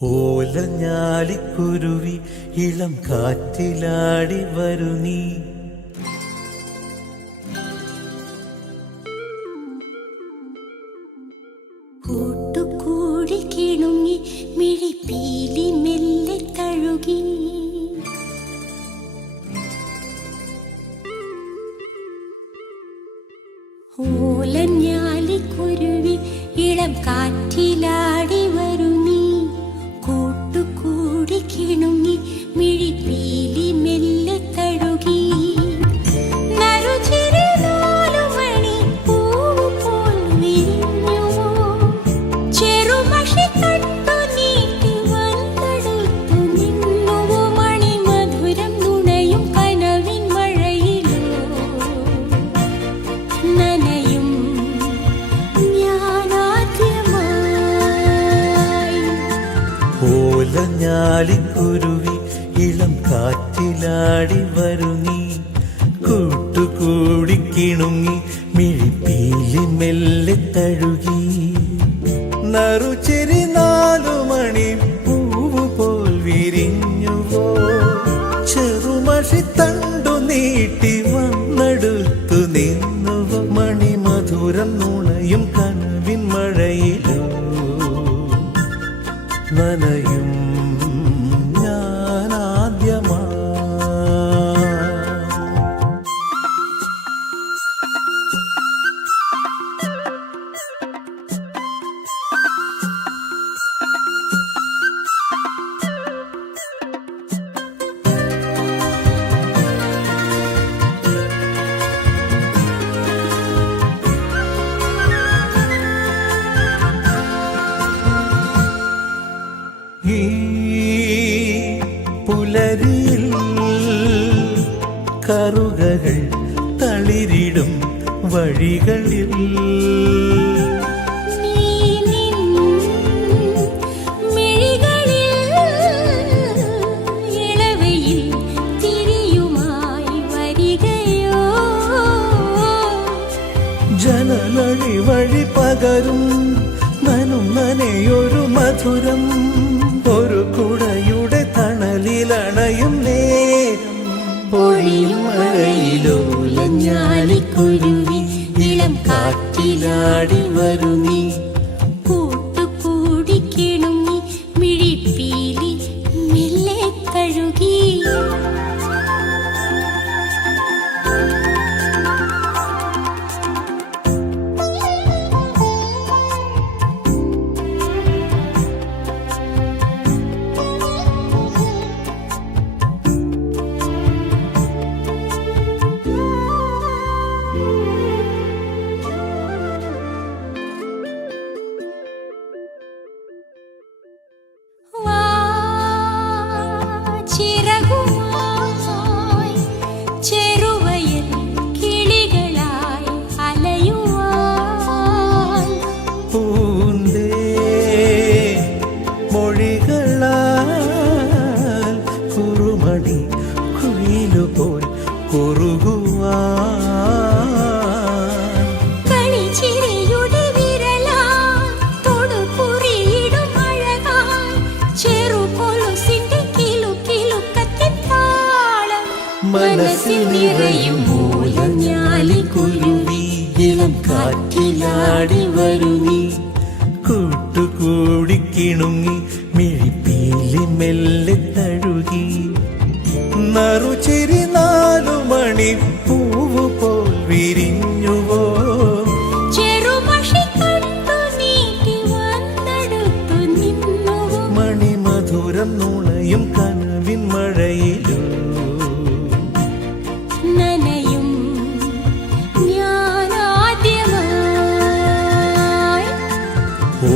ഓലഞ്ഞാലിക്കുരുവി ഇളം കാറ്റിലാടി വരു നീ. കൂട്ടുകൂടി കിണുങ്ങി മിഴിപ്പീലി മെല്ലെ തഴുകി. ഓലഞ്ഞാലിക്കുരുവി ഇളം കാറ്റിലാടി വരു നീ. കൂട്ടുകൂടി കിണുങ്ങി മിഴിപ്പീലി മെല്ലെ തഴുകി. ഓലഞ്ഞാലിക്കുരുവി ഇളം കാറ്റിലാടി വരു നീ. കൂട്ടുകൂടി കിണുങ്ങി മിഴിപ്പീലി മെല്ലെ തഴുകി. നറുചിരി 4 മണി പൂവ് പോൽ വിരിഞ്ഞുവോ. ചെറുമഷി തണ്ടു നീട്ടി വന്നെടുത്തു നിന്നുവോ. മണിമധുരം നുണയും കനവിൻ മഴയിലോ നനയും ഞാനാദ്യമാ. പുലരിയിൽ കറുകകൾ തളിരിടും വഴികളിൽ ജനലഴി വഴി പകരും നനും നനയൊരു മധുരം. ഒരു കുടയുടെ തണലിലണയും നേരം പൊഴിയും മഴയിലോലഞ്ഞാലിക്കുരുവി ഇളം കാറ്റിലാടി വരു നീ. കൂട്ടുകൂടി കിണുങ്ങി മിഴിപ്പീലി മെല്ലെ തഴുകി. കുയിലുപോൽ കുറുകുവാൻ കളിച്ചിരിയുടെ വിരലാൽ തൊടുകുറിയിടും അഴകാൽ ചെറുകൊലുസിന്റെ കിലുക്കിലുക്കത്തിൻ താളം മനസ്സിൽ നിറയും. ഓലഞ്ഞാലിക്കുരുവി ഇളം കാറ്റിലാടി വരു നീ. കൂട്ടുകൂടി കിണുങ്ങി മിഴിപ്പീലി മെല്ലെ തഴുകി. നറുചിരി 4 മണി പൂവ് പോൽ വിരിഞ്ഞുവോ. ചെറുമഷി തണ്ടു നീട്ടി വന്നെടുത്തു നിന്നുവോ. മണിമധുരം നുണയും കനവിൻ മഴയിലോ നനയും ഞാനാദ്യമായി.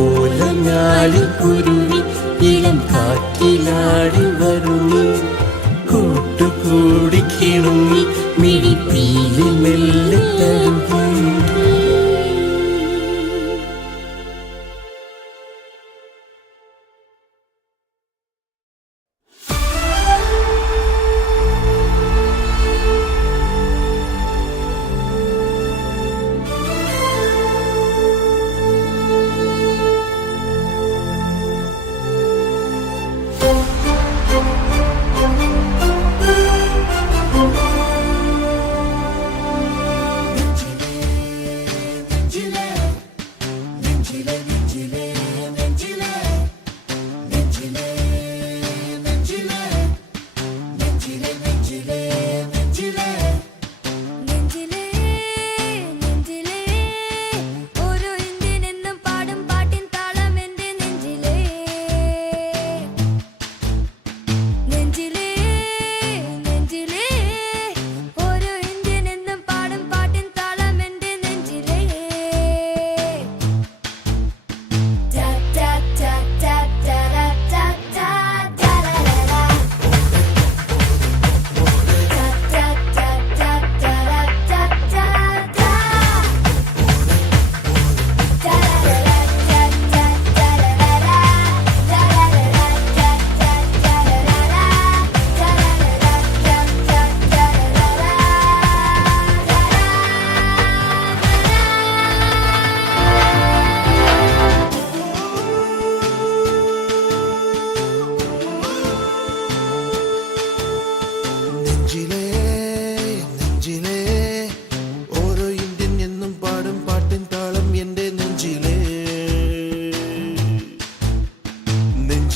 ഓലഞ്ഞാലിക്കുരുവി ഇളം കാറ്റിലാടി വരു നീ. കൂട്ടുകൂടി കിണുങ്ങി മിഴിപ്പീലി മെല്ലെ തഴുകി.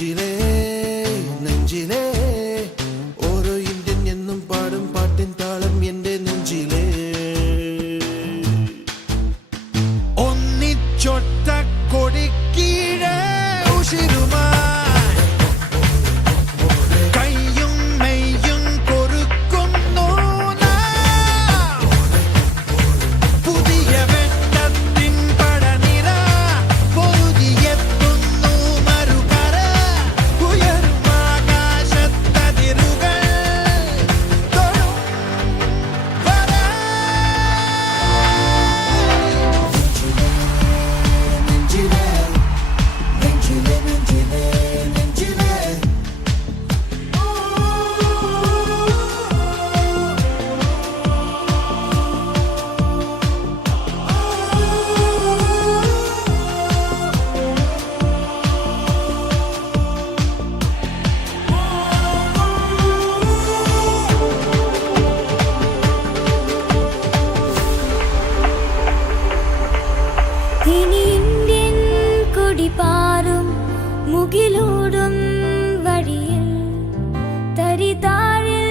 നെഞ്ചിലേ നെഞ്ചിലേ ഓരോ ഇന്ത്യൻ എന്നും പാടും പാട്ടിൻ താളം എന്റെ നെഞ്ചിലേ ഒന്നിച്ചൊട്ട കൊടിക്കീഴേ ഉഷിരുമായി കയ്യും മെയ്യും കൊറുക്കുന്നു നാം. പുതിയ വെട്ടത്തിൻ പടനിര പൊരുതിയെത്തുന്നു മറുകര ഉയരും ആകാശത്തതിരുകൾ തൊടും വര. നെഞ്ചിലേ നെഞ്ചിലേ നെഞ്ചിലേ നെഞ്ചിലേ ഇനി ഇന്ത്യൻ കൊടി പാറും മുകിലൂടും വഴിയിൽ തരിതാഴിൽ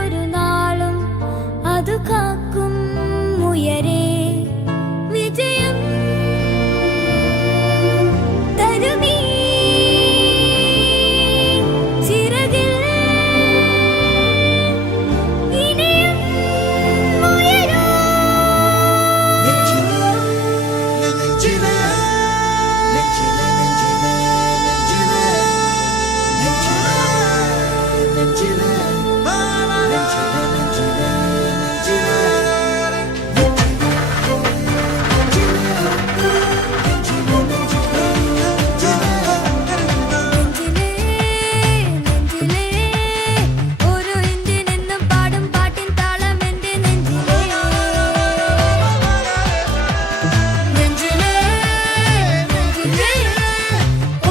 ഒരു നാളും അതു കാക്കും ഉയരേ വിജയം തരുമീ ചിറകിൽ ഇനിയും ഉയരൂ. നെഞ്ചിലേ നെഞ്ചിലേ നെഞ്ചിലേ നെഞ്ചിലേ നെഞ്ചിലേ നെഞ്ചിലേ നെഞ്ചിലേ ഓരോ ഇന്ത്യൻ എന്നും പാടും പാട്ടിൻ താളം എന്റെ നെഞ്ചിലേ. നെഞ്ചിലേ നെഞ്ചിലേ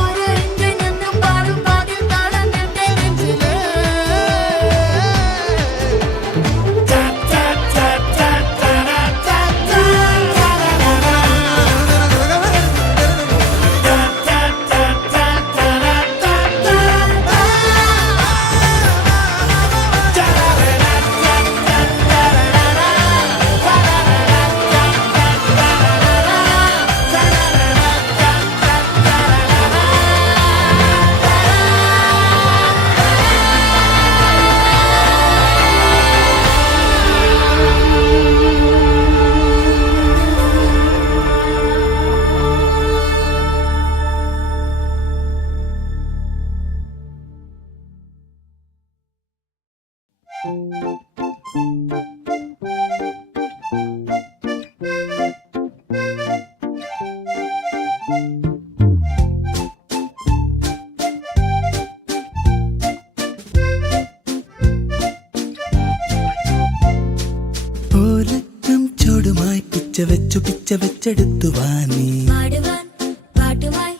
ഓരോ ഇന്ത്യൻ എന്നും പാടും പാട്ടിൻ താളം എന്റെ നെഞ്ചിലേ. ഓലത്തും ചൂടുമായി പിച്ച വെച്ചെടുത്തു വാനീ പാടുവാൻ പാട്ടുമായി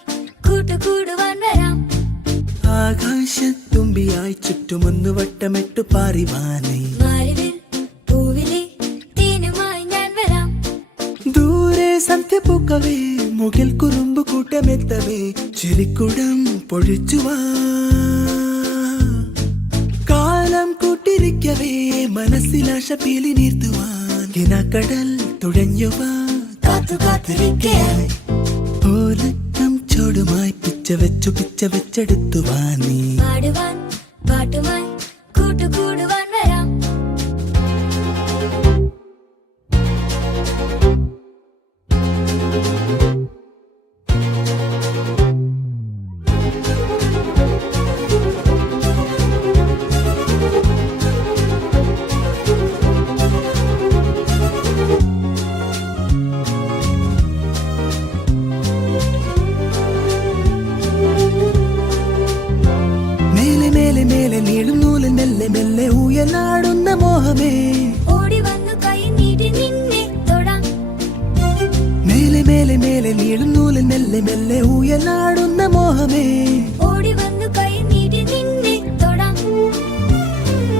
കൂട്ടുകൂടുവാൻ വരാം. ആകാശത്തുമ്പിയായി ചുറ്റുമൊന്നു വട്ടമിട്ടു പാറിവാനേ മാറിവിൽ പൂവിലെ തേനുമായി ഞാൻ വരാം. ദൂരെ സന്ധ്യ പൂക്കവേ മുകിൽ കുറുമ്പ് കൂട്ടമെത്തവേ ചിരിക്കുടം പൊഴിച്ചുവാ കാലം കൂട്ടിരിക്കവേ മനസ്സിലാശ പീലി നീർത്തുവാൻ കിനാക്കടൽ തുഴഞ്ഞുവാ കാത്തു കാത്തിരിക്കയായി ഓലത്തും ചോടുമായി പിച്ച വെച്ചെടുത്തു വാനീ പാടുവാൻ പാട്ടുമായി കൂട്ടുകൂടുവാൻ വരാം. മേലെ മേലെ മേലെ നീളും നൂല് മെല്ലെ മെല്ലെ ഊയലാടുന്ന മോഹമേ ഓടി വന്നു കൈ നീട്ടി നിന്നെ തൊടാം. മേലെ മേലെ മേലെ നീളും നൂല് മെല്ലെ മെല്ലെ ഊയലാടുന്ന മോഹമേ ഓടി വന്നു കൈ നീട്ടി നിന്നെ തൊടാം.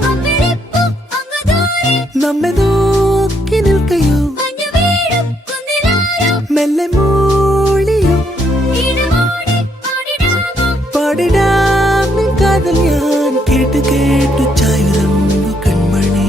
അമ്പിളിപ്പൂ അങ്ങ് ദൂരെ നമ്മെ നോക്കി നിൽക്കയോ മഞ്ഞു വീഴും കുന്നിലാരോ മെല്ലെ മൂളിയോ ഈണമോടെ പാടിടാമോ. പാടിടാം നിൻ കാതൽ ഞാൻ കേട്ട് കേട്ടു ചായുറമ്പു കൺമണി.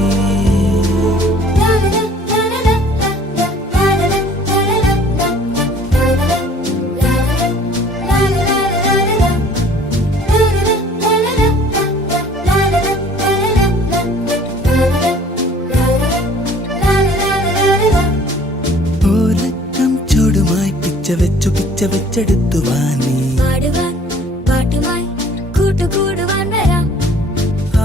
ഓലക്കം ചൂടുമായി പിച്ച വെച്ചെടുത്തു വാനി. പാടുവാൻ പാട്ടുമായി കൂട്ടുകൂടുവാൻ വരാം.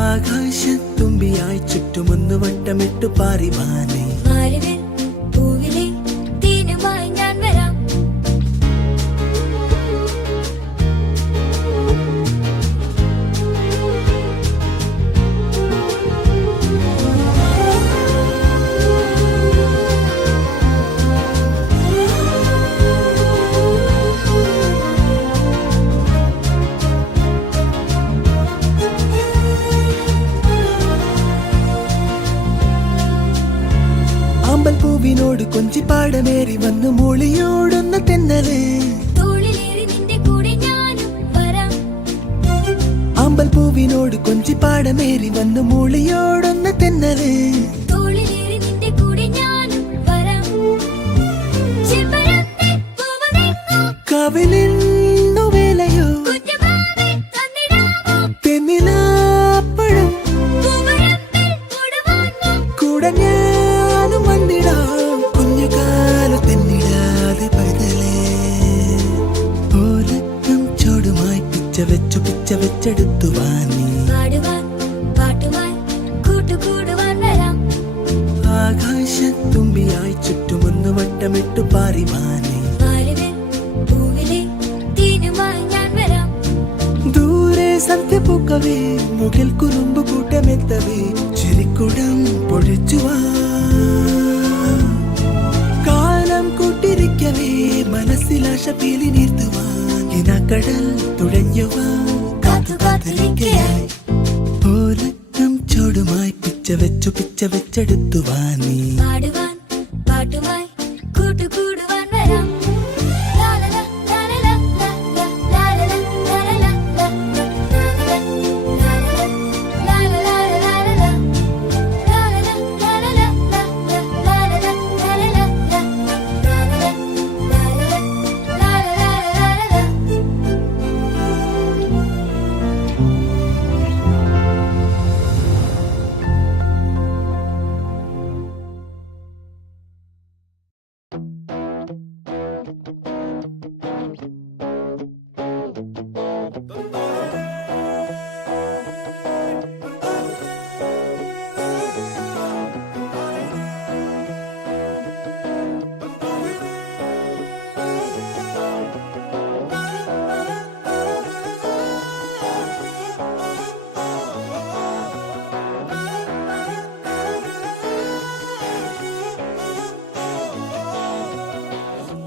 ആകാശത്തുമ്പിയായി ചുറ്റുമൊന്നു വട്ടമിട്ടു പാറിവാനി. മാറിവിൽ പൂവിലെ തേനുമായി ഞാൻ വരാം. അമ്പൽപ്പൂവിനോട് കൊഞ്ചിപ്പാടമേറി വന്നു മൂളിയോടുന്ന തെന്നല്. തോളിലേറി നിന്റെ കൂടെ ഞാനും വരാം. അമ്പൽപ്പൂവിനോട് കൊഞ്ചിപ്പാടമേറി വന്നു മൂളിയോടുന്ന തെന്നല്. തോളിലേറി നിന്റെ കൂടെ ഞാനും വരാം. ചെമ്പരത്തി പൂവതെങ്ങോ കവിളിന്നു വേലയോ കുഞ്ഞുമാവേ തന്നിടാമോ. തെന്നിലാപ്പഴം പൂവരമ്പിൽ കൂടുവാനോ കൂടെ ഞാനും വന്നിടാം. കുഞ്ഞുകാലു തെന്നിടാതെ പൈതലേ. ഓലക്കം ചോടുമായി പിച്ച വെച്ചെടുത്തു വാനി. പാടുവാൻ പാട്ടുമായി കൂട്ടുകൂടുവാൻ വരാം. ആകാശത്തുമ്പിയായി ചുറ്റുമൊന്നു വട്ടമിട്ടു പാറിവാനി. മാറിവിൽ പൂവിലെ തേനുമായി ഞാൻ വരാം. ദൂരെ സന്ധ്യപൂക്കവേ മുകിൽ കുറുമ്പ് കൂട്ടമെത്തവേ ചിരിക്കുടം പൊഴിച്ചുവാ. കാലം കൂട്ടിരിക്കവേ മനസ്സിലാശ പീലി നീർത്തുവാൻ. ഇനക്കടൽ തുഴഞ്ഞുവാൻ കാത്തുകാത്തിരിക്കയായി. ഓലക്കം ചോടുമായി പിച്ച വെച്ചെടുത്തു വാനി. പാടുവാൻ പാട്ടുമായി കൂട്ടുകൂടുവാൻ വരാം. ലാലല ലാലല ലാലല ലാലല ലാലല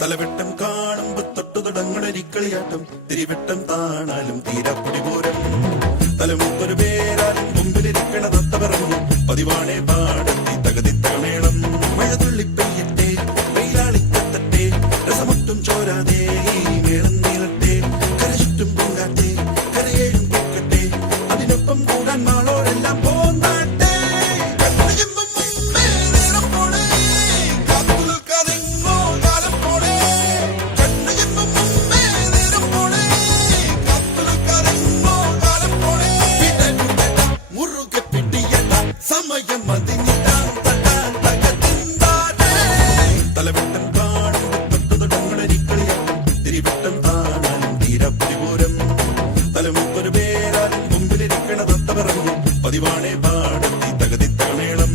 തലവെട്ടം കാണുമ്പോ തൊട്ടു തുടങ്ങണൊരിക്കളിയാട്ടം. തിരിവെട്ടം താണാലും തീരാപ്പൊടി പോരം. തലമുത്തൊരു പേരാലും മുമ്പിലിരിക്കണ തത്തപറവും പതിവാണേ പാടത്തി തകതിത്തകമേളം. മഴ തുള്ളിപ്പെയ്യട്ടെ വെയിലാളിക്കത്തട്ടെ രസമൊട്ടും ചോരാതെ ഈ മേളം നീളട്ടെ. കരചുറ്റും പൂങ്കാറ്റെ കരയേഴും പൂക്കട്ടെ അതിനൊപ്പം കൂടാൻ നാളോരെല്ലാം പോന്നാട്ടെ. തലവെട്ടം കാണുമ്പോ തൊട്ടു തുടങ്ങണൊരിക്കളിയാട്ടം. തിരിവെട്ടം താണാലും തീരാപ്പൊടി പോരം. തലമുത്തൊരു പേരാലും മുമ്പിലിരിക്കണ തത്തപറവും പതിവാണേ പാടത്തി തകതിത്തകമേളം.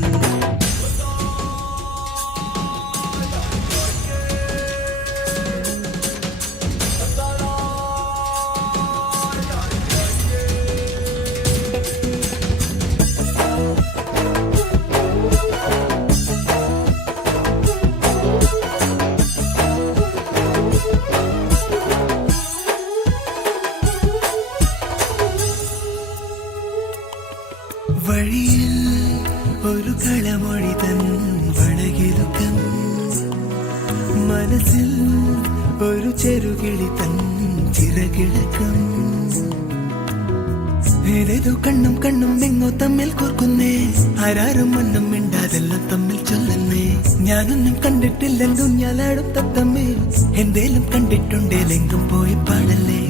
വഴിയിൽ ഒരു കളമൊഴി തൻ വളകിലുക്കം. മനസ്സിൽ ഒരു ചെറുകിളി തൻ ചിറകിളക്കം. ഏതേതോ കണ്ണും കണ്ണും എങ്ങോ തമ്മിൽ കോർക്കുന്നേ ആരാരും മണ്ണും മിണ്ടാതെല്ലാം തമ്മിൽ ചൊല്ലുന്നേ ഞാനൊന്നും കണ്ടിട്ടില്ലെങ്കും ഞാനാടും തത്തമ്മേ എന്തേലും കണ്ടിട്ടുണ്ടേലെങ്കും പോയി പാടല്ലേ